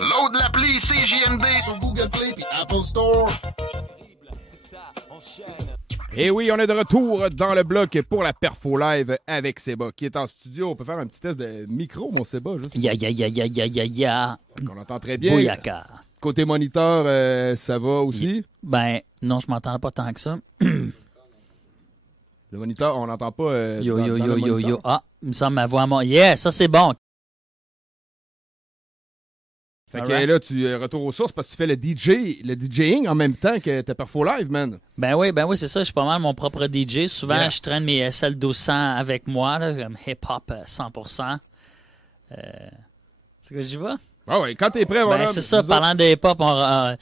Load l'appli CJMD sur Google Play et Apple Store. Et oui, on est de retour dans le bloc pour la Perfo Live avec Seba qui est en studio. On peut faire un petit test de micro, mon Seba. Juste. Ya. On entend très bien. Bouyaka. Côté moniteur, ça va aussi? Ben, non, je m'entends pas tant que ça. Le moniteur, on n'entend pas. Yo. Ah, il me semble ma voix à moi. Yeah, ça c'est bon. Fait que là, tu retournes aux sources parce que tu fais le DJing en même temps que ta Perfo Live, man. Ben oui, c'est ça. Je suis pas mal mon propre DJ. Souvent, je traîne mes SL1200 avec moi, là, comme hip-hop 100%. C'est que j'y vais? Ah ouais, quand t'es prêt, voilà. C'est ça, parlant de hip-hop, la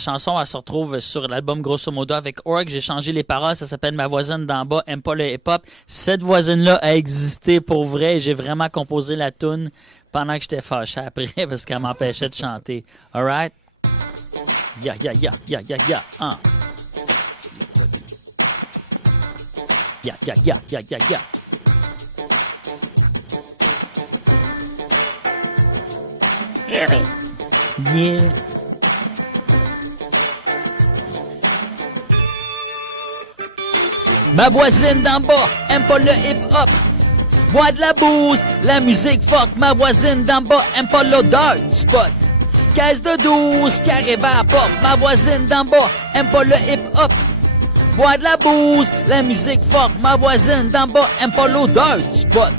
chanson, elle se retrouve sur l'album Grosso Modo avec Org. J'ai changé les paroles, ça s'appelle Ma voisine d'en bas, aime pas le hip-hop. Cette voisine-là a existé pour vrai. J'ai vraiment composé la toune pendant que j'étais fâché après parce qu'elle m'empêchait de chanter. Alright? Ya. Ya. Yeah. Ma voisine d'en bas aime pas le hip-hop. Bois de la bouse, la musique forte. Ma voisine d'en bas aime pas l'odeur du spot. Caisse de 12 qui arrive à la porte. Ma voisine d'en bas aime pas le hip-hop. Bois de la bouse, la musique forte. Ma voisine d'en bas aime pas l'odeur du spot.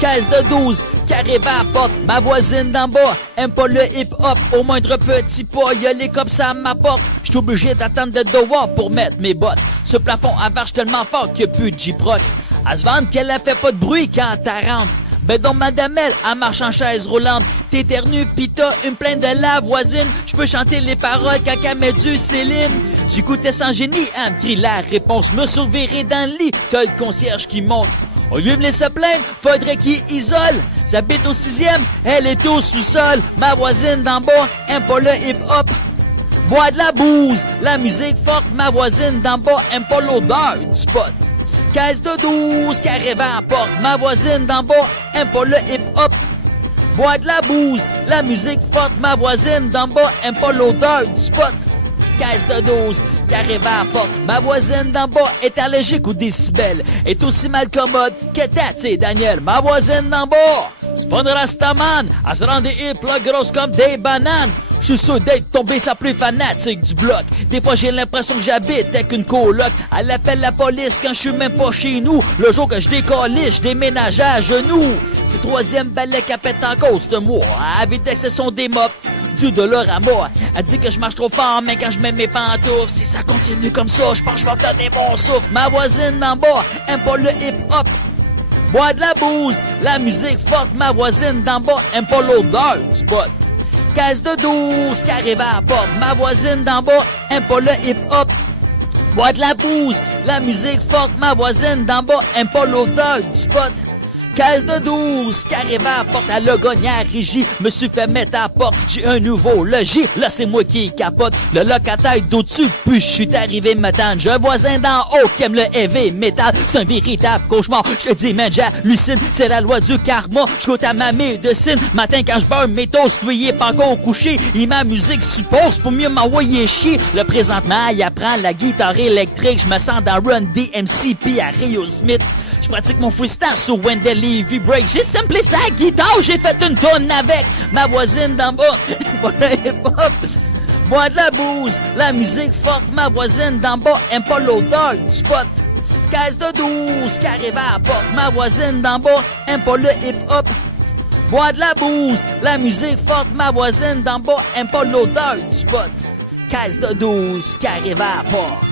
Caisse de 12 qui arrive à la porte. Ma voisine d'en bas aime pas le hip-hop. Au moindre petit pas, y'a les cops à ma porte. J'suis obligé d'attendre de dehors pour mettre mes bottes. Ce plafond avarche tellement fort qu'il y a plus de J-Proc. À se vendre qu'elle a fait pas de bruit quand t'as rentre. Ben donc madame elle marche en chaise roulante. T'éternues pis t'as une plainte de la voisine. J'peux chanter les paroles quand elle met du Céline. J'écoutais sans génie, elle me crie la réponse. Me surveiller dans le lit, t'as le concierge qui monte. Au lieu de me laisser plaindre, faudrait qu'il isole. J'habite au 6e, elle est au sous-sol. Ma voisine d'en bas aime pas le hip-hop. Bois de la bouse, la musique forte. Ma voisine d'en bas aime pas l'odeur du spot. Caisse de 12 qui arrive à la porte. Ma voisine d'en bas aime pas le hip-hop. Bois de la bouse, la musique forte. Ma voisine d'en bas aime pas l'odeur du spot. Caisse de 12 qui arrive à la porte. Ma voisine d'en bas est allergique aux décibels. Est aussi mal commode que Tati Daniel. Ma voisine d'en bas, c'est pas une rastaman. Elle se rend des hips là grosses comme des bananes. Je suis sûr d'être tombé sa plus fanatique du bloc. Des fois j'ai l'impression que j'habite avec une coloc. Elle appelle la police quand je suis même pas chez nous. Le jour que je décolle, je déménage à genoux. C'est le 3e balai qu'elle pète en cause de moi. Avec l'exception des mops du Dolorama. Elle dit que je marche trop fort, mais quand je mets mes pantoufles, si ça continue comme ça, je pense que je vais donner mon souffle. Ma voisine d'en bas aime pas le hip-hop. Bois de la bouse, la musique forte. Ma voisine d'en bas aime pas l'odeur du spot. Caisse de 12 qui arrive à la porte. Ma voisine d'en bas aime pas le hip-hop. Bois de la bouse, la musique forte. Ma voisine d'en bas aime pas l'odeur du spot. Caisse de 12 qui arrive à la porte. Elle a gagné à régie, me suis fait mettre à la porte. J'ai un nouveau logis, là c'est moi qui capote. Le locataire d'au-dessus, puis je suis arrivé m'attendre. J'ai un voisin d'en haut qui aime le heavy metal. C'est un véritable cauchemar, je te dis man, j'hallucine. C'est la loi du karma, je goûte à ma médecine. Matin quand je beurre mes toasts, lui il est pas encore couché. Il ma musique suppose pour mieux m'envoyer chier. Le présentement, il apprend la guitare électrique. Je me sens dans Run DMC puis à Rio Smith. Je pratique mon freestyle sur Wendell Levy Break. J'ai samplé sa guitare, j'ai fait une tonne avec ma voisine d'en bas. Bois de la bouse, la musique forte. Ma voisine d'en bas aime pas l'odeur du spot. Caisse de 12 qui arrive à la porte. Ma voisine d'en bas aime pas le hip-hop. Bois de la bouse, la musique forte. Ma voisine d'en bas aime pas l'odeur du spot. Caisse de 12 qui arrive à la porte.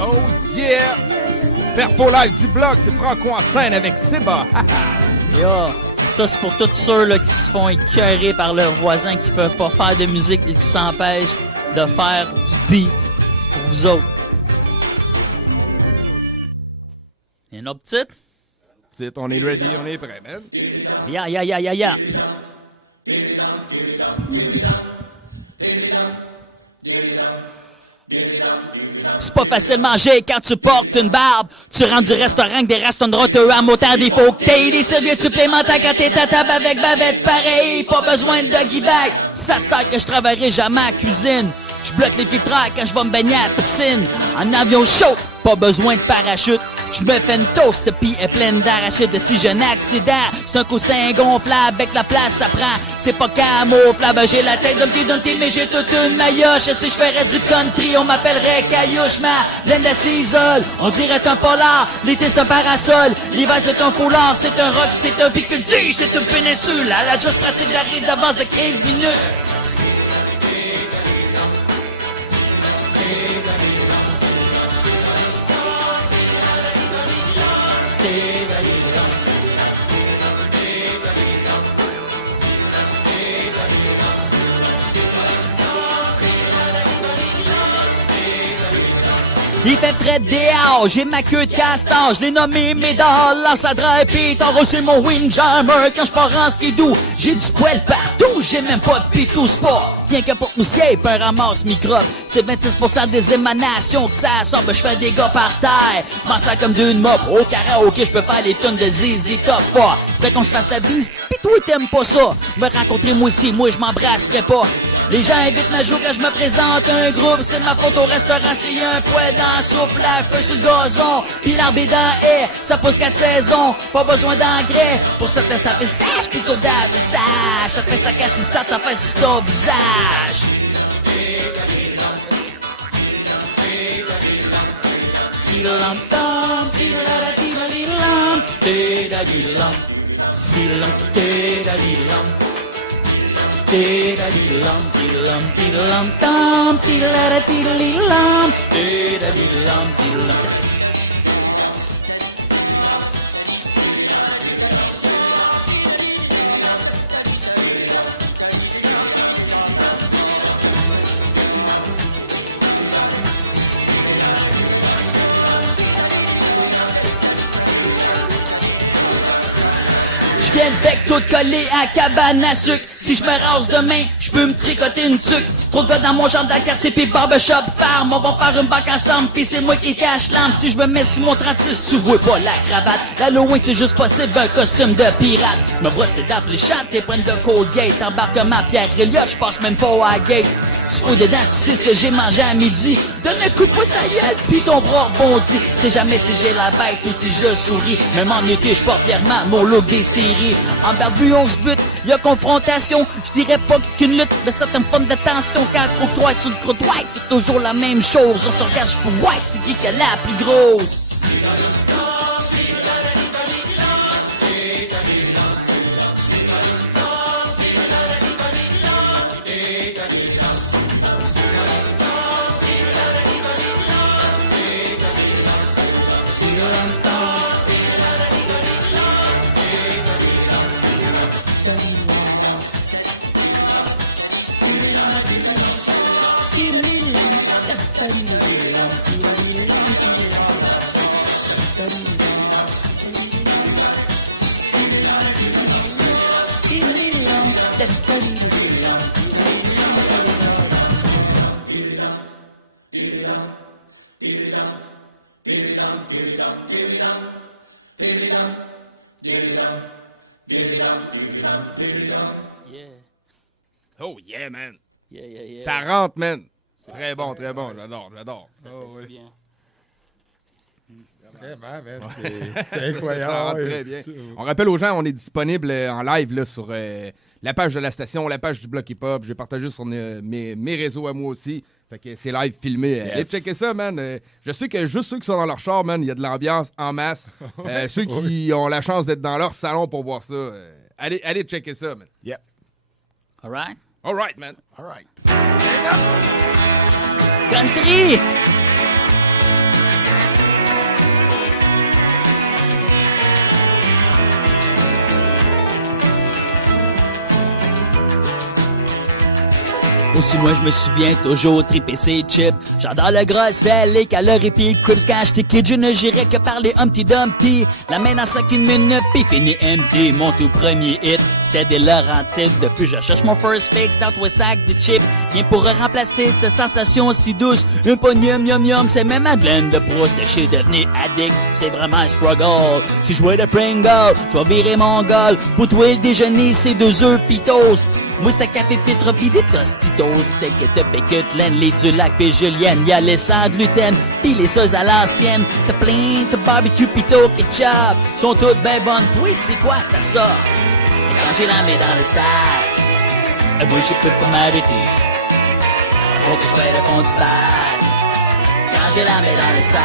Oh yeah! Perfo Live du bloc, c'est Franco en scène avec Seba. Yo, ça c'est pour tous ceux là, qui se font écœurer par leurs voisins qui peuvent pas faire de musique et qui s'empêchent de faire du beat. C'est pour vous autres. Il y a une autre petite? On est ready, on est prêt, man. Ya. C'est pas facile de manger quand tu portes une barbe. Tu rentres du restaurant que des restaurants à motard. Il faut que t'aies des serviettes supplémentaires quand t'es à table avec bavette. Pareil, pas besoin de doggy bag. Ça se que je travaillerai jamais à la cuisine. Je bloque les filtraires quand je vais me baigner à la piscine. En avion chaud, pas besoin de parachute. Je me fais une toast pis est pleine d'arachides. Si j'ai un accident, c'est un coussin gonflable avec la place ça prend. C'est pas camouflable, j'ai la tête d'un petit Dumpty mais j'ai toute une maillotche. Si je ferais du country, on m'appellerait Caillouche. Ma laine de s'isole, on dirait un polar. L'été c'est un parasol, l'hiver c'est un foulard. C'est un rock, c'est un pique-du, c'est une péninsule. À la juste pratique, j'arrive d'avance de 15 minutes. Il fait près des hauts, j'ai ma queue de castor, je l'ai nommé Médal, l'ensadra et Peter, c'est mon windjammer quand je pars en skidoo. J'ai du poil partout, j'ai même pas de pitou, c'est pas rien que pour poussière, pis un ramasse microbe. C'est 26% des émanations que ça sort, ben je fais des gars par terre. M'en sers comme d'une mop, au karaoké, je peux faire les tunes de ZZ Top, pas. Après qu'on se fasse la bise, pis toi t'aimes pas ça. Me rencontrer moi aussi, moi je m'embrasserai pas. Les gens invitent ma joue quand je me présente un groupe. C'est ma faute au restaurant s'il y a un poêle dans la soupe. La feu sur le gazon, pis l'arbre est dans haie. Ça pousse 4 saisons, pas besoin d'engrais. Pour certains ça fait sèche, pis sur visage. Ça fait ça cache ça fait sur ton visage. Tiddle-dum, tiddle-dum, tiddle-dum, tiddle-dum, tiddle-dum, tiddle-dum. J'viens le bec tout collé à cabane à sucre. Si je me rase demain, je peux me tricoter une tuque. Trop de gars dans mon genre de quartier pis barbershop farm. On va faire une banque ensemble pis c'est moi qui cache l'âme. Si je me mets sur mon 36, tu vois pas la cravate. L'Halloween c'est juste possible, un costume de pirate. Me brosse les dents, les chattes, les pointes de Colgate. Embarquement Pierre Elliott, je passe même pas à gate. Tu fous dedans, tu sais ce que j'ai mangé à midi. Donne un coup de pouce à gueule pis ton bras rebondit. C'est jamais si j'ai la bête ou si je souris. Même en été, je porte fièrement mon look des séries. En barbu, on se bute, y'a confrontation. Je dirais pas qu'une lutte de certaines formes de tension. Quand on croit sur le crottoir, c'est toujours la même chose. On se regarde pour ouais, c'est qui est la plus grosse. Oh yeah, man. Yeah. Ça rentre, man. Très bon, très bon. J'adore. Oh, oui. Bien. Vraiment, man. Ouais. C'est incroyable. Ça rentre très bien. On rappelle aux gens, on est disponible en live là, sur la page de la station, la page du Bloc Hip Hop. J'ai partagé sur mes réseaux à moi aussi. Fait que c'est live filmé. Allez checker ça, man. Je sais que juste ceux qui sont dans leur char, man, il y a de l'ambiance en masse. Ceux qui ont la chance d'être dans leur salon pour voir ça, allez checker ça, man. Yep. All right. All right, man. All right. Country! Aussi loin je me souviens, toujours triper ses chips. J'adore le gras, sel, les calories pis le crips. Quand j'étais kid, je ne gérais que par les Humpty Dumpty. La main dans sac une minute pis fini empty. Mon tout premier hit, c'était des Laurentides. Depuis je cherche mon first fix dans ton sac de chips. Rien pour remplacer cette sensation si douce. Un pognon yum yum, c'est même Madeleine de Proust. Je suis devenu addict, c'est vraiment un struggle. Si je jouais de Pringle, je vais virer mon goal. Pour toi le déjeuner, c'est 2 œufs pis toast. Moi c'était café filtre pis des tostitos. Steak et pécute, laine, les du lac pis julienne. Y'a les sans gluten pis les sauces à l'ancienne. T'as plein de barbecue pis au ketchup. Sont toutes ben bonnes, toi c'est quoi t'as ça? Et quand j'ai la main dans le sac, moi je peux pas m'arrêter. Faut que je vais le fond du bac. Quand j'ai la main dans le sac,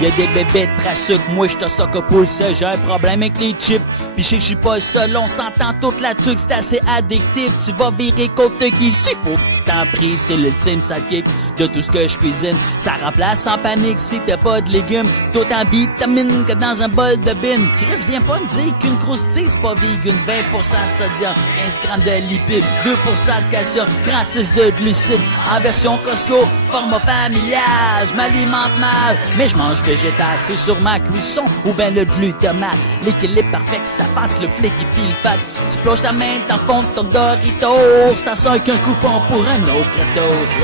y'a des bébés de sucre, moi j'te soque pour ça. J'ai un problème avec les chips, pis je suis pas seul. On s'entend toute là-dessus que c'est assez addictif. Tu vas virer contre qui s'il faut que tu t'en prives. C'est l'ultime sidekick de tout ce que je cuisine. Ça remplace sans panique si t'as pas de légumes. Tout en vitamines que dans un bol de bin. Chris, viens pas me dire qu'une croustille c'est pas vegan. 20% de sodium, 15 grammes de lipides, 2% de calcium, 36 de glucides. En version Costco, format familial. Je m'alimente mal, mais je mange végétal. C'est sur ma cuisson ou ben le glutamate. L'équilibre parfait que ça fente le flic et puis le fat. Tu plonges ta main dans le fond de ton Doritos. T'as ça avec un coupon pour un autre gratos.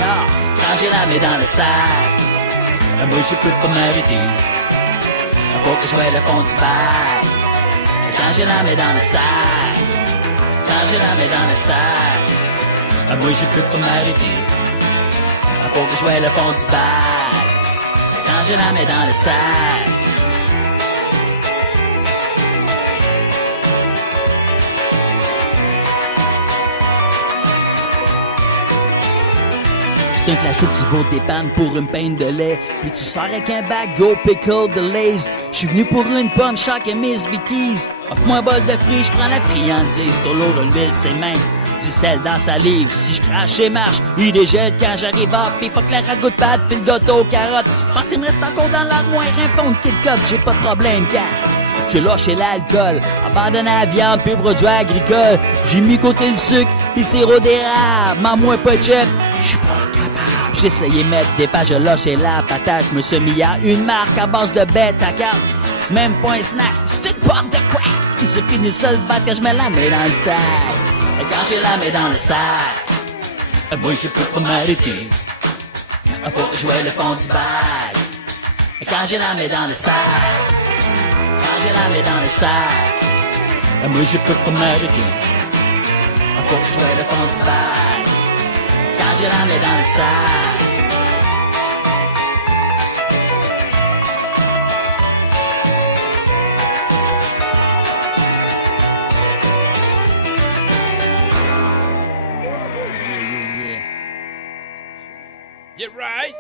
Quand j'ai la main dans le sac, moi je peux pas m'arrêter. Faut que je voie le fond du bac. Quand j'ai la main dans le sac, quand j'ai la main dans le sac, moi je peux pas m'arrêter. Faut que je voie le fond du bac. Quand je la mets dans le sac. C'est un classique, tu vas dépanne pour une pinte de lait. Puis tu sors avec un bagot pickle de Lay's. J'suis venu pour une pomme, chaque et Miss Vicky's. Offre-moi un bol de fruits, j'prends la friandise. De l'eau, de l'huile, c'est même du sel dans sa livre. Si je crache et marche, il dégèle quand j'arrive à pis fuck la ragoût de pâte pis le gâteau aux carottes. Pense qu'il me reste encore dans l'armoire un fond de Kit Cup, j'ai pas de problème car j'ai lâché l'alcool, abandonné la viande pis produits agricoles. J'ai mis côté le sucre pis le sirop d'érable. Maman pas de chef, j'suis pas capable. J'ai essayé de mettre des pages, j'ai lâché la patate. J'me suis mis à une marque à base de bête à carte. C'est même pas un snack, c'est une pomme de crack. Il se finit seul battre quand j'mets la main dans le sac. Et quand j'ai la main dans le sac, moi je peux pas m'arrêter. Faut que je joue le fond du bac. Et quand j'ai la main dans le sac, quand j'ai la main dans le sac, moi je peux pas m'arrêter. Faut que je joue le fond du bac. Quand j'ai la main dans le sac. Get right!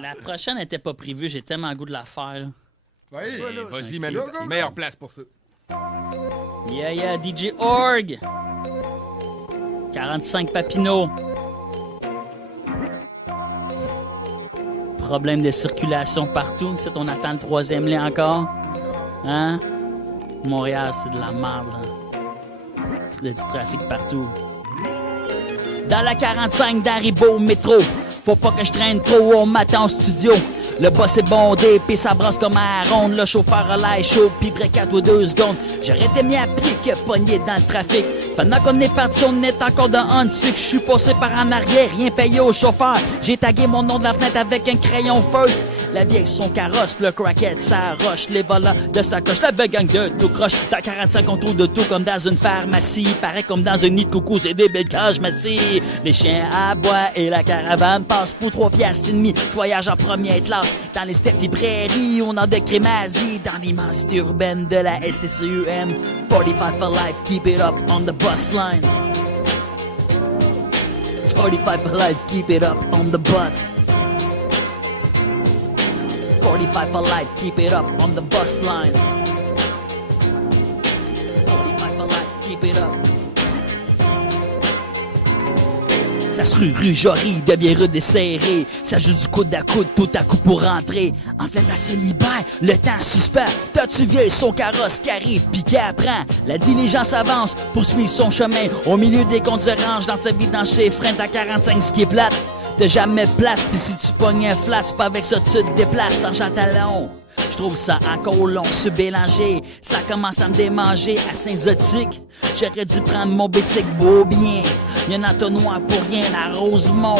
La prochaine n'était pas prévue, j'ai tellement le goût de la faire. Oui, Vas-y, man. Meilleure place pour ça. Yeah, DJ Org. 45 Papineau. Problème de circulation partout. C'est on attend le 3e lien encore. Hein? Montréal, c'est de la merde, là. Il y a du trafic partout. Dans la 45 d'Haribo métro. Faut pas que je traîne trop, on m'attend au studio. Le boss est bondé, pis ça brasse comme un ronde. Le chauffeur a l'air chaud, pis près 4 ou 2 secondes. J'aurais été mis à pied que pogné dans le trafic. Pendant qu'on est parti, on est encore dans un cycle. Je suis passé par en arrière, rien payé au chauffeur. J'ai tagué mon nom de la fenêtre avec un crayon feuille. La vieille son carrosse, le crackhead, ça roche. Les volants de sa coche, la belle gang de tout croche. Dans 45, on trouve de tout comme dans une pharmacie. Pareil comme dans un nid de coucou, c'est des belles cages massives. Les chiens aboient et la caravane passe pour 3 piastres et demi. Je voyage en première classe dans les steppes librairies. On a de crémazie dans l'immensité urbaine de la STCUM. 45 for life, keep it up on the bus line. 45 for life, keep it up on the bus. 45 for life, keep it up on the bus line. 45 for life, keep it up. Ça se rue Jory, devient rude et serré. Ça joue du coude à coude, tout à coup pour rentrer. En fait, la se libère, le temps suspend. T'as-tu vieille son carrosse qui arrive pis qui apprend. La diligence avance, poursuit son chemin. Au milieu des comptes de range, dans sa vie, dans chez frein, t'as 45 ce qui est plate. T'as jamais de place, pis si tu pognes un flat, c'est pas avec ça que tu te déplaces en chantalon. Je trouve ça encore long, se bélanger. Ça commence à me démanger, assez exotique. J'aurais dû prendre mon bicycle beau bien. Y'en a un entonnoir pour rien à Rosemont.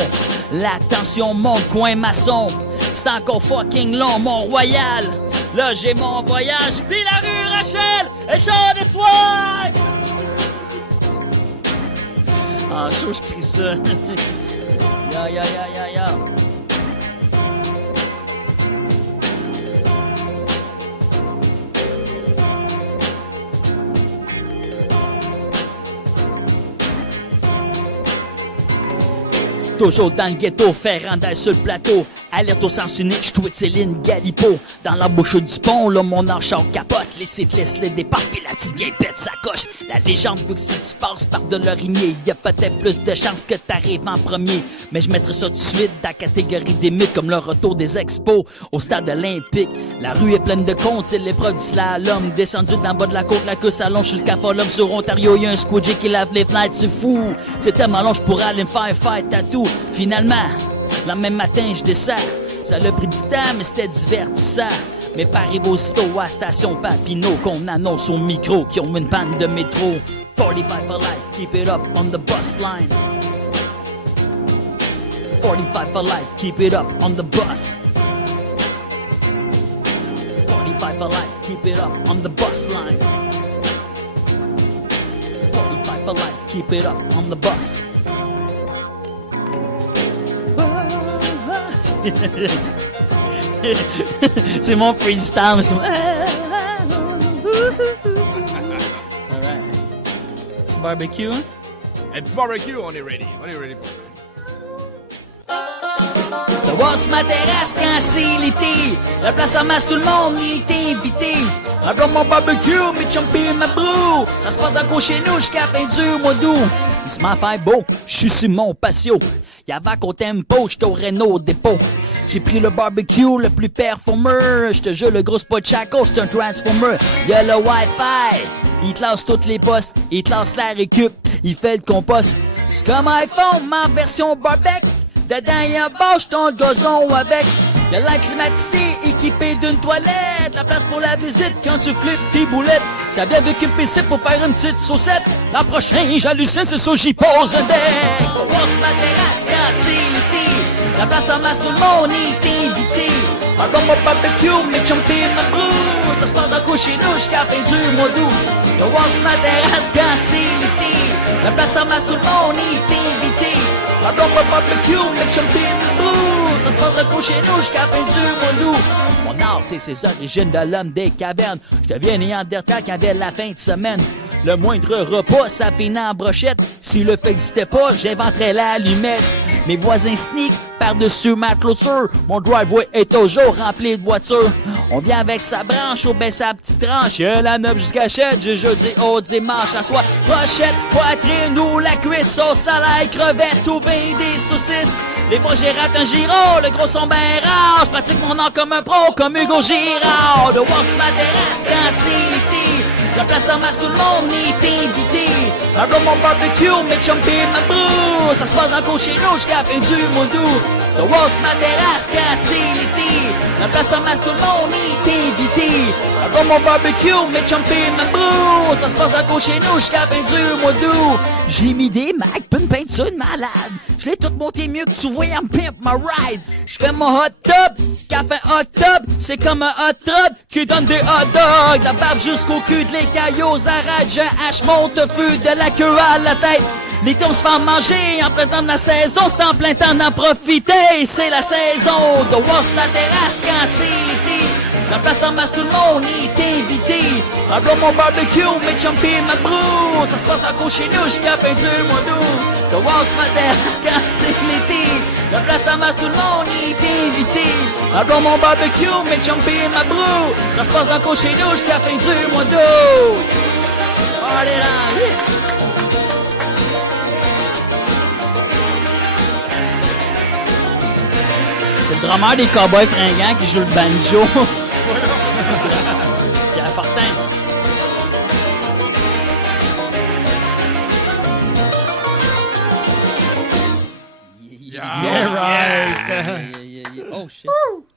La tension monte, coin maçon. C'est encore fucking long, Mont-Royal. Là j'ai mon voyage, puis la rue Rachel, et chant des soirs. Ah, chaud, je crie ça. Ya. Toujours dans le ghetto, Ferrandais sur le plateau. Alerte au sens unique, j'tweet Céline Galipo. Dans l'embouche du pont, là, mon enchant capote. Les cyclistes les dépassent, pis la petite vieille pète sa coche. La légende veut que si tu passes par de l'orimier, y a peut-être plus de chances que t'arrives en premier. Mais je mettrai ça tout de suite dans la catégorie des mythes, comme le retour des expos au stade olympique. La rue est pleine de comptes, c'est l'épreuve du slalom. Descendu d'en bas de la côte, la queue s'allonge jusqu'à Folum. Sur Ontario, y a un squidgy qui lave les fenêtres, c'est fou. C'est tellement long, j'pourrais aller me faire fight tattoo. Finalement, le même matin, je descends. Ça l'a pris du temps, mais c'était divertissant. Mais pas arrive aussitôt à la station Papineau qu'on annonce au micro qui ont une panne de métro. 45 for life, keep it up on the bus line. 45 for life, keep it up on the bus. 45 for life, keep it up on the bus line. 45 for life, keep it up on the bus. C'est mon freestyle, mais c'est comme... Alright. Petit barbecue, hein? Un petit barbecue, on est ready pour ça. The boss m'intéresse quand c'est l'été. La place en masse, tout le monde y est invité. Encore mon barbecue, mes chumpis et ma brou. Ça se passe encore chez nous jusqu'à la fin du mois d'août. Il se m'en fait beau, je suis sur mon patio. Y'avait qu'au tempo, j'étais au Renault dépôt. J'ai pris le barbecue le plus performeur. J'te jure, le gros spot Chaco, c'est un transformer. Y'a le Wi-Fi, il te lance toutes les postes. Il te lance la récup, il fait le compost. C'est comme iPhone, ma version barbecue. Dedans y'a un bâche, ton gazon avec. Y'a l'air climatisé, équipé d'une toilette. La place pour la visite quand tu flippes tes boulettes. Ça vient de PC pour faire une petite saucette. L'an prochain, j'hallucine, c'est ça, j'y pose un deck. On se terrasse quand c'est l'été. La place en masse, tout le monde est invité. Un bon barbecue, mes chumpis, ma brou. Ça se passe dans le coup chez nous jusqu'à la fin du mois d'août. On se terrasse quand c'est l'été. La place en masse, tout le monde est invité. Un bon barbecue, mes chumpis, ma brou. Ça se passe de chez nous jusqu'à la fin du mois d'août. Mon art, c'est ses origines de l'homme des cavernes. Je deviens néandertal quand avait la fin de semaine. Le moindre repas, ça finit en brochette. Si le fait n'existait pas, j'inventerais l'allumette. Mes voisins sneak par-dessus ma clôture. Mon driveway est toujours rempli de voitures. On vient avec sa branche ou ben sa petite tranche. La neuf jusqu'à chette, du jeudi au dimanche. À soi, pochette, poitrine ou la cuisse. Sauce à l'ail, crevette ou ben des saucisses. Des fois j'ai raté un giro, le gros son ben rare. J'pratique mon art comme un pro, comme Hugo Girard. De voir sur ma terrasse quand c'est l'été. La place en masse, tout le monde est invité. Un bon mon barbecue, mes chumpis, ma brou. Ça se passe dans le chez nous jusqu'à la fin du mois d'août. De voir sur ma terrasse quand c'est l'été. La place en masse, tout le monde est invité. Un bon mon barbecue, mes chumpis, ma brou. Ça se passe dans le chez nous jusqu'à la fin du mois d'aout. J'ai mis des Macs, puis une peinture de malade. Je l'ai tout monté mieux que tu voyais en pimp ma ride. Je fais mon hot tub, café hot tub, c'est comme un hot tub qui donne des hot dogs. La barbe jusqu'au cul de l'écailleux, arrête, je hache mon tofu de la queue à la tête. L'été on se fait manger en plein temps de la saison, c'est en plein temps d'en profiter, c'est la saison. De voir sur la terrasse quand c'est l'été. La place en masse, tout le monde est invité. Un bon mon barbecue, mes chumpis, ma brou. Ça se passe encore chez nous jusqu'à la fin du mois d'août. De voir sur ma terrasse quand c'est l'été. La place en masse, tout le monde est invité. Un bon mon barbecue, mes chumpis, ma brou. Ça se passe encore chez nous jusqu'à la fin du mois d'août. Allez là, vite. C'est le drummer des Cowboys Fringants qui joue le banjo. Pierre Fortin. Oh shit.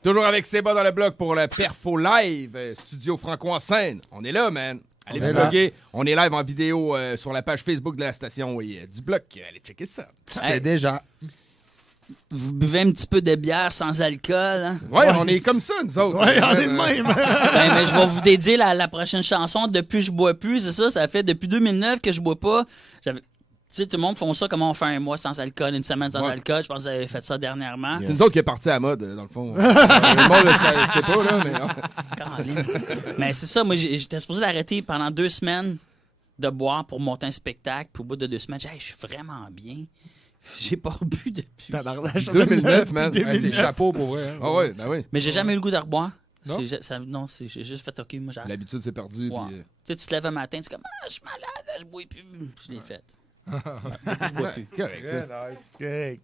Toujours avec Seba dans le bloc pour le Perfo Live, Studio Franco en scène. On est là, man. Allez vous bloguer. On est live en vidéo sur la page Facebook de la station et du bloc. Allez checker ça. C'est déjà. Vous buvez un petit peu de bière sans alcool, hein? Ouais, on est comme ça, nous autres. Ouais, on est de même. Ben, mais je vais vous dédier la prochaine chanson. Depuis je bois plus, c'est ça. Ça fait depuis 2009 que je bois pas. Tu sais, tout le monde font ça, comment on fait un mois sans alcool, une semaine sans alcool. Je pense que vous avez fait ça dernièrement. C'est nous autres qui est parti à la mode, dans le fond. Le monde ne sait pas, là, mais... Mais c'est ça, moi, j'étais supposé d'arrêter pendant 2 semaines de boire pour monter un spectacle. Puis au bout de 2 semaines, j'ai dit, hey, je suis vraiment bien. J'ai pas rebu depuis. 2009, man. Ouais, c'est chapeau pour vrai. Hein. Ah ouais, ben oui. Mais j'ai jamais eu le goût de reboire. Non? J'ai juste fait, OK, moi, j'arrête. L'habitude s'est perdue. Ouais. Puis, Tu sais, tu te lèves un matin, tu es comme, je suis malade, je bois plus. Puis je l'ai fait. Je bois plus. c'est correct, ça. Okay.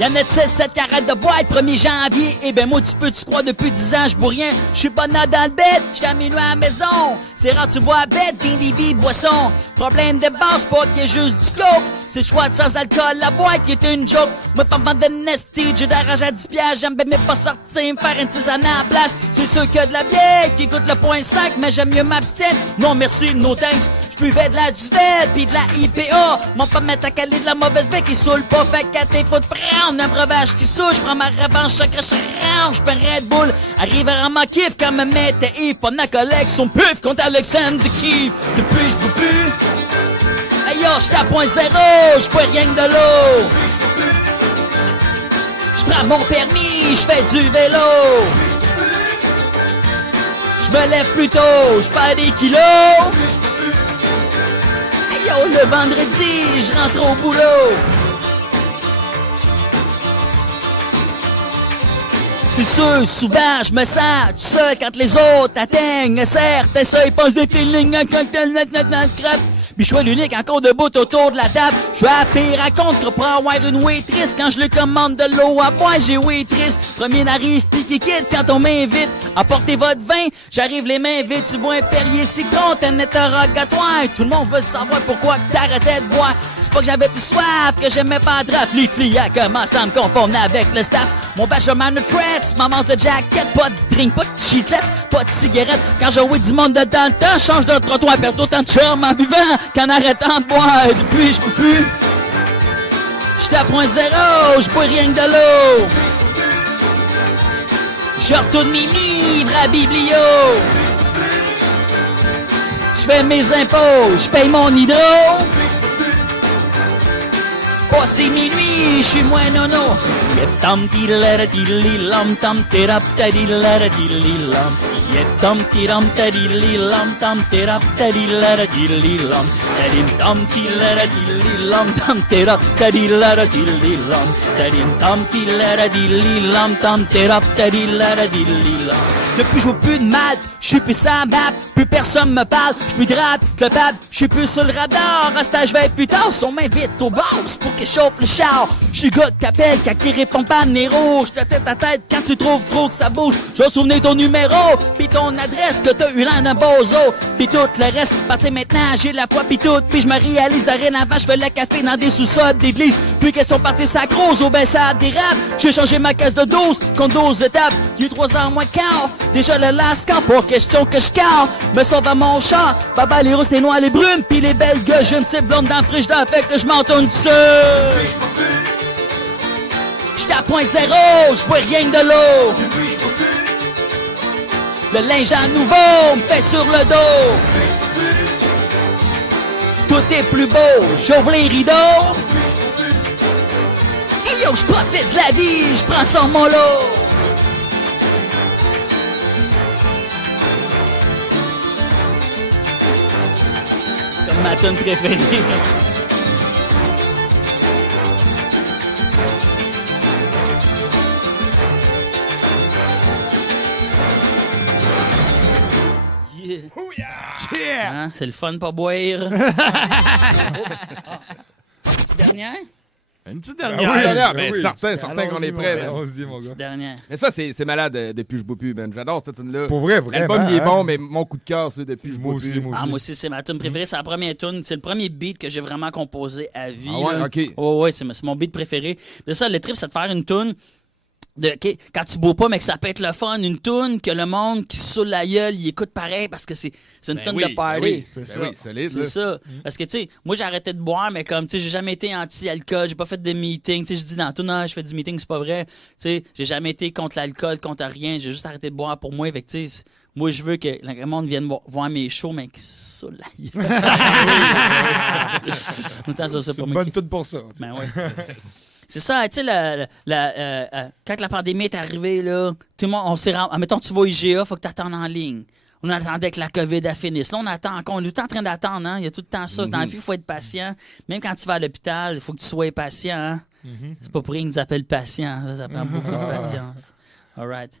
Y'en a de 16-7 qui arrêtent de boire le 1er janvier. Eh ben moi, tu crois, depuis 10 ans, je bois rien. Je suis pas dans le bed, j'suis à minuit à la maison. C'est rare tu bois à bed, des livres, boisson. Problème de base, pas qu'il y ait juste du coke. C'est le choix de sans alcool, la boîte qui était une joke. Moi, pas de nasty, j'ai d'argent à 10 piastres. J'aime bien pas sortir, me faire une tisane à la place. C'est sûr que de la vieille qui coûte le point 5, mais j'aime mieux m'abstenir. Non merci, no thanks. J'buvais de la duvet pis de la IPA. Mon pas mettre à caler de la mauvaise vie qui saoule pas. Fait qu'à tes faut de prendre un breuvage qui saoule. J'prends ma revanche, chaque range, j'prends Red Bull. Arrive à ma kiff quand me mettait Yves. Pas ma collection puf contre Alexandre de Kiev. Depuis j'bois plus. Hey yo, j'suis à point zéro, j'bois rien que de l'eau. J'prends mon permis, j'fais du vélo. J'me lève plus tôt, j'perds des kilos. Hey yo, le vendredi, j'rentre au boulot. C'est sûr, souvent, je me sens tout seul quand les autres atteignent certains seuils. Pensent des feelings en cocktail, scrap. Puis je suis l'unique encore debout autour de la table. Je suis à pire à contre pour avoir une waitress. Quand je lui commande de l'eau à boire, j'ai waitress. Premier n'arrive pis qui quitte quand on m'invite. Apportez votre vin, j'arrive les mains vides. Tu bois un Perrier citron, t'es un interrogatoire. Tout le monde veut savoir pourquoi t'arrêtais de boire. C'est pas que j'avais plus soif, que j'aimais pas draft. Les clients commencent à me confondre avec le staff. Mon bachelor de threats, maman de jacket. Pas de drink, pas de cheatless, pas de cigarette. Quand j'ai du monde dedans le temps, change de trottoir, perds autant de charme en buvant qu'en arrêtant de boire. Depuis je peux plus. J'étais à point zéro, je bois rien que de l'eau. Je retourne mes livres à Biblio. Je fais mes impôts, je paye mon hydro. Passé minuit, je suis moins nono. Yep tam tilara tilli lam tam terap tadillara tilli lam. Yep tam tiram tadilli lam tam terap tadillara tilli lam. Tadim tam tilara tilli lam tam terap tadillara tilli lam. Tadim tam tilara tilli lam tam terap tadillara tilli lam. Depuis je vois plus de mad, je suis plus sans map, plus personne me parle, je plus de rap, capable, je suis plus sur le radar, à stage je vais plus tard, si on m'invite au bar, c'est pour que je chauffe le char. Je suis gars de t'appelle, quand il répond pas Nero, je te tête à tête quand tu trouves trop que ça bouge, je vais souvenir ton numéro, pis ton adresse, que t'as eu l'air d'un bozo, pis tout le reste, partir maintenant, j'ai la foi pis tout, pis je me réalise dorénavant, je fais le café dans des sous-sols d'église, puis question partir sa crouse, au ben ça dérape, j'ai changé ma caisse de 12, contre 12 étapes, j'ai 3 ans moins quart. Déjà le lascan, pas question que je carre. Me sauve à mon char. Baba les rousses, les noirs, les brunes. Pis les belles gueules, j'ai une petite blonde dans le frigidaire. Fait que je m'entonne tout seul. J'étais à point zéro, je bois rien que de l'eau. Le linge à nouveau me fait sur le dos. Tout est plus beau, j'ouvre les rideaux. Et yo, je profite de la vie, je prends son mon lot. Ma tune préférée. Hein? C'est le fun pas boire. Petite dernière? Une petite Ah oui, dernière. dernière, ben, oui. certain qu'on Allons-y, est prêt. mon gars. man. On se dit, mon gars. Petite dernière. Mais ça, c'est malade depuis que je bois plus, man. J'adore cette tune-là. Pour vrai, vraiment. L'album, il est hein? bon, mais mon coup de cœur, c'est depuis que je Moi bois aussi, plus. moi aussi. Ah, moi aussi, c'est ma tune préférée. C'est la première tune. C'est le premier beat que j'ai vraiment composé à vie. Ah ouais, là. ok. Ouais, c'est mon beat préféré. De ça, le trip, c'est de faire une tune. Quand tu bois pas, mais que ça peut être le fun, une tune que le monde qui se saoule la gueule, il écoute pareil parce que c'est une tune de party. oui, C'est ça. oui, solide. C'est là. ça. Parce que, tu sais, moi, j'ai arrêté de boire, mais comme, tu sais, j'ai jamais été anti-alcool, j'ai pas fait de meeting. Tu sais, je dis dans tout, non, je fais du meeting, c'est pas vrai. Tu sais, j'ai jamais été contre l'alcool, contre rien. J'ai juste arrêté de boire pour moi. Fait que, tu sais, moi, je veux que le monde vienne voir mes shows, mais qui se saoule la gueule. Autant ça, c'est C'est pour une moi. bonne toute pour ça. Ben ouais. C'est ça, tu sais, quand la pandémie est arrivée, là, tout le monde, on s'est mettons, tu vas au IGA, faut que tu attendes en ligne. On attendait que la COVID finisse. Là, on attend encore. On est tout le temps en train d'attendre, hein. Il y a tout le temps ça. Dans la vie, il faut être patient. Même quand tu vas à l'hôpital, il faut que tu sois patient, hein. C'est pas pour rien qu'ils nous appellent patients. Ça prend beaucoup de patience. All right.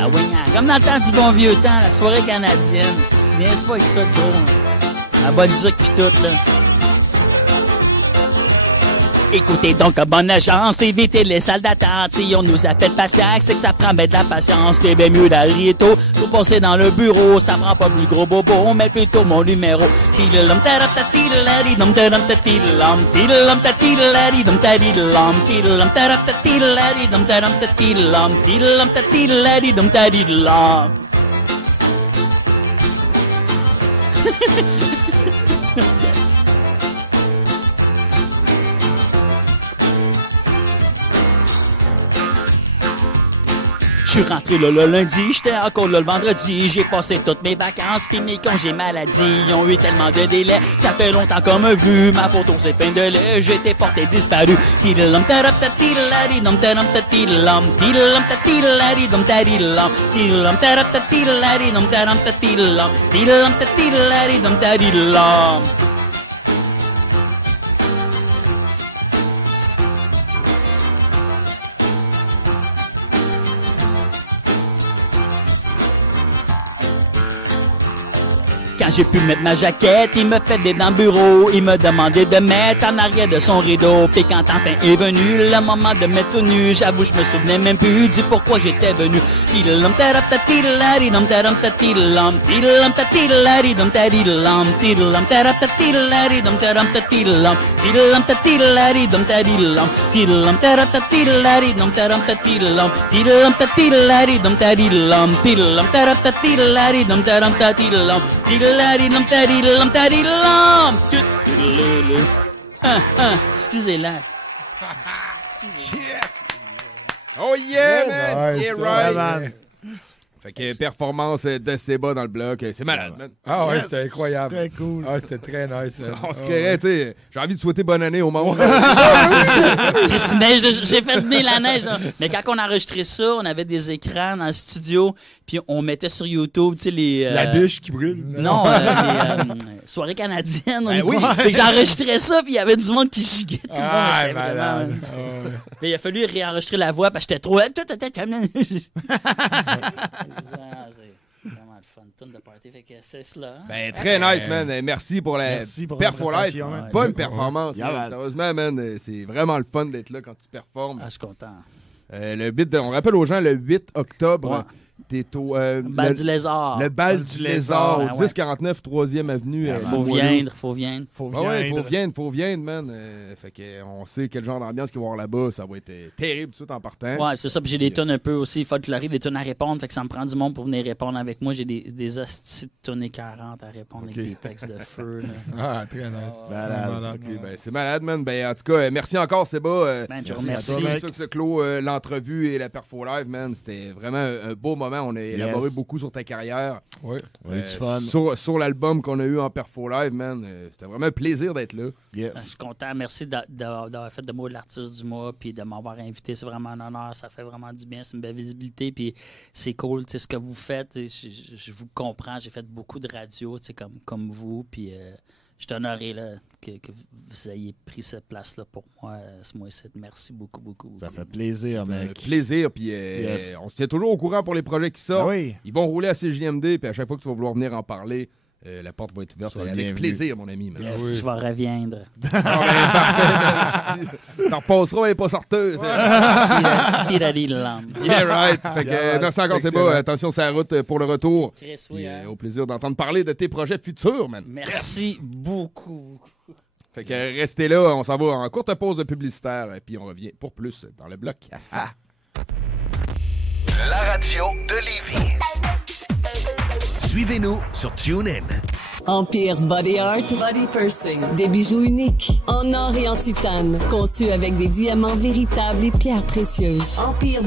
Ah oui, hein. Comme dans le temps du bon vieux temps, la soirée canadienne. Si tu viens, c'est pas avec ça de gros. La bonne duc pis tout, là. Écoutez donc à bonne agence, évitez les salles d'attente. Si on nous appelle patient, c'est que ça prend ben de la patience. T'es bien mieux d'arriver tôt. Faut passer dans le bureau, ça prend pas plus gros bobo, mais plutôt mon numéro. Tilalum taraptatidalaridum taramtatidlam. Tilalum tatidalaridum tadilam. Tilalum taraptatidalaridum taramtatidlam. Tilalum tatidalaridum tadilam. Je suis rentré là le lundi, j'étais encore là le vendredi. J'ai passé toutes mes vacances, puis mes congés maladie. Ils ont eu tellement de délais, ça fait longtemps qu'on m'a vu. Ma photo c'est plein de lait, j'étais porté disparu. Tidalam taraptatidalaridum taramtatidlam. Tidalam tatidalaridum tadilam. Tidalam taraptatidalaridum taramtatidlam. Tidalam tatidalaridum tadilam. Quand j'ai pu mettre ma jaquette, il me fait des dans le bureau. Il me demandait de mettre en arrière de son rideau. Puis quand enfin est venu le moment de mettre tout nu, j'avoue, je me souvenais même plus du pourquoi j'étais venu. Tidalam taraptatidalaridum taramtatidlam. Tidalam tatidalaridum tadilam. Tidalam taraptatidalaridum taramtatidlam. Tidalam tatidalaridum tadilam. Tidalam taraptatidalaridum taramtatidlam. Tidalam tatidalaridum tadilam. Tidalam taraptatidalaridum taramtatidlam. Tidalam tadilam tadilam. Excusez-la. Oh yeah, man! Nice, Yeah, ça, right! man. Fait que performance de Seba dans le bloc, c'est malade, man. Ah ouais, Yes. c'était incroyable. Très cool. Ah, c'était très nice. man. On se Ah, créerait, tu sais. J'ai envie de souhaiter bonne année au monde. Chris, neige, j'ai fait venir la neige. Là. Mais quand on a enregistré ça, on avait des écrans dans le studio, puis on mettait sur YouTube, tu sais, les... La bûche qui brûle. Non, les soirées canadiennes. Ben on oui. Fait que j'enregistrais ça, puis il y avait du monde qui giguait tout le monde. Ah, J'étais malade. vraiment... Ah, ouais. Mais il a fallu réenregistrer la voix parce que j'étais trop... C'est vraiment le fun, tonne de party. Fait que c'est cela. Hein? Ben, très nice, man. Merci pour la Merci pour perfo la live. prestation, man. Bonne performance, Yeah, man. man. Sérieusement, man, c'est vraiment le fun d'être là quand tu performes. Ah, je suis content. Le beat on rappelle aux gens, le 8 octobre, Ouais. t'es au... Bal du lézard. Le bal du lézard, Ben au ouais. 1049 3e avenue. Faut viendre, faut viendre. Faut Ah ouais, viendre. faut viendre, man. Fait que on sait quel genre d'ambiance qu'il va y avoir là-bas. Ça va être terrible tout de suite en partant. Ouais, c'est ça. Puis j'ai des tonnes un peu aussi folkloriques, des tonnes à répondre. Fait que ça me prend du monde pour venir répondre avec moi. J'ai des hosties de tonnes 40 à répondre Ok. avec des textes de feu. Là. Ah, très nice. Malade. Ok, ben, c'est malade, man. Ben, en tout cas, merci encore, Seba. Ben, je Merci remercie. à toi, C'est mec. ça que se clôt l'entrevue et la perfo live, man. C'était vraiment un beau moment. On a élaboré beaucoup sur ta carrière. Ouais. On a eu du fun. Sur l'album qu'on a eu en perfo live, man. C'était vraiment un plaisir d'être là. Je Yes. suis content. Merci d'avoir fait de moi l'artiste du mois puis de m'avoir invité. C'est vraiment un honneur. Ça fait vraiment du bien. C'est une belle visibilité. Puis c'est cool. Tu sais, ce que vous faites, je vous comprends. J'ai fait beaucoup de radio tu sais, comme vous. Puis je Je suis honoré là, que vous ayez pris cette place-là pour moi ce mois-ci. Merci beaucoup, beaucoup. Ça fait plaisir, mec. Plaisir, puis on se tient toujours au courant pour les projets qui sortent. Ah oui. Ils vont rouler à CJMD, puis à chaque fois que tu vas vouloir venir en parler, la porte va être ouverte. Sois Avec bienvenu. plaisir, mon ami. Yes, oui. je vais reviendre. Parfait. T'en repasseras, elle n'est pas sorteuse. Tiradi le lambe. Yeah, right. Fait que, merci encore, c'est beau. Attention, c'est la route pour le retour. Chris, Puis, oui, hein. au plaisir d'entendre parler de tes projets futurs, man. Merci beaucoup. Fait que restez là, on s'en va en courte pause publicitaire, puis on revient pour plus dans le bloc. La radio de Lévis. Suivez-nous sur TuneIn. Empire Body Art, Body Pursing. Des bijoux uniques, en or et en titane, conçus avec des diamants véritables et pierres précieuses. Empire